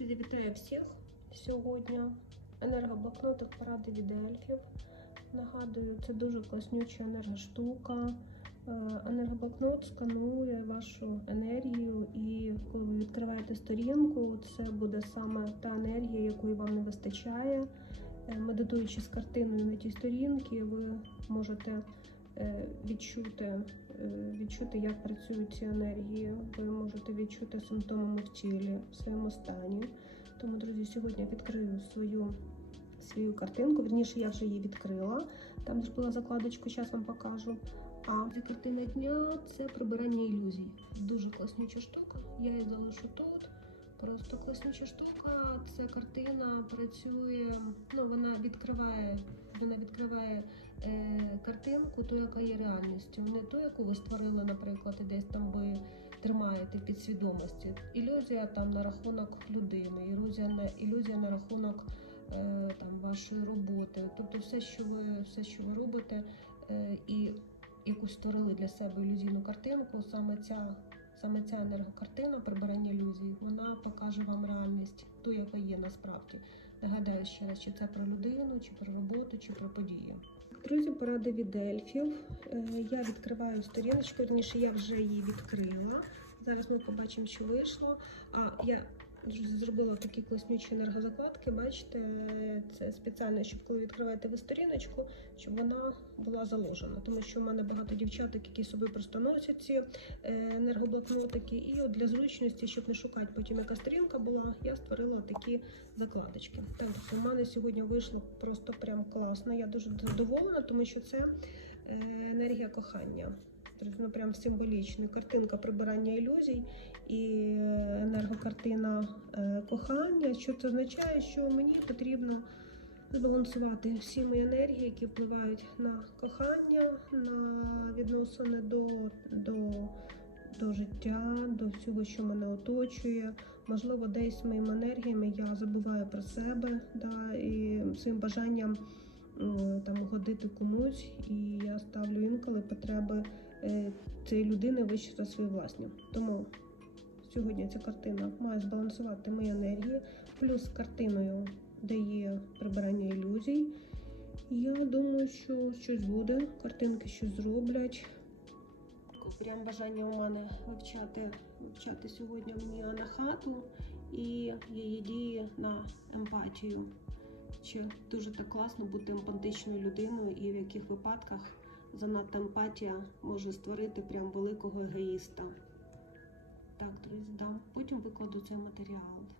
Вітаю всіх сьогодні. Енергоблокнотик поради від ельфів. Нагадую, це дуже класнюча енергоштука. Е, Енергоблокнот сканує вашу енергію, і коли ви відкриваєте сторінку, це буде саме та енергія, якої вам не вистачає. Е, Медитуючи з картиною на тій сторінці, ви можете відчути, е, відчути, як працюють ці енергії. Ви можете відчути симптомами в тілі, в своєму стані. Тому, друзі, сьогодні відкрию свою, свою картинку. Вірніше, я вже її відкрила. Там ж була закладочка, зараз вам покажу. А ця картина дня це прибирання ілюзій. Дуже класнюча штука. Я її залишу тут. Просто класнюча штука. Ця картина працює. Ну вона відкриває, вона відкриває е, картинку, ту, яка є реальністю. Не ту, яку ви створили, наприклад, і десь там ви тримаєте в підсвідомості. Ілюзія там на рахунок людини, ілюзія на ілюзія на рахунок е, там вашої роботи. Тобто, все, що ви все, що ви робите, е, і якусь створили для себе ілюзійну картинку, саме ця. Саме ця енергокартина прибирання ілюзій, вона покаже вам реальність, ту, яка є насправді. Нагадаю ще раз, чи це про людину, чи про роботу, чи про події. Друзі, поради від ельфів. Е, Я відкриваю сторіночку, верніше я вже її відкрила. Зараз ми побачимо, що вийшло. А я зробила такі класнючі енергозакладки. Бачите, це спеціально, щоб коли відкриваєте ви сторіночку, щоб вона була заложена. Тому що в мене багато дівчаток, які собі просто носять ці е, енергоблокнотики. І от для зручності, щоб не шукати потім, яка сторінка була, я створила такі закладочки. Так, тобто в мене сьогодні вийшло просто прям класно. Я дуже задоволена, тому що це е, енергія кохання. Тобто, ну, прям символічно. Картинка прибирання ілюзій і енергокартина е, кохання. Що це означає, що мені потрібно збалансувати всі мої енергії, які впливають на кохання, на відносини до, до, до життя, до всього, що мене оточує. Можливо, десь моїми енергіями я забуваю про себе да, і своїм бажанням е, там годити комусь, і я ставлю інколи потреби е, цієї людини вище за свої власні. Тому сьогодні ця картина має збалансувати мої енергії, плюс картиною, де є прибирання ілюзій. Я думаю, що щось буде, картинки щось зроблять. Прям бажання у мене вивчати, вивчати сьогодні мені анахату і її дії на емпатію. Чи дуже так класно бути емпатичною людиною, і в яких випадках занадто емпатія може створити прям великого егоїста. Так, друзі, дам. Потім викладу цей матеріал.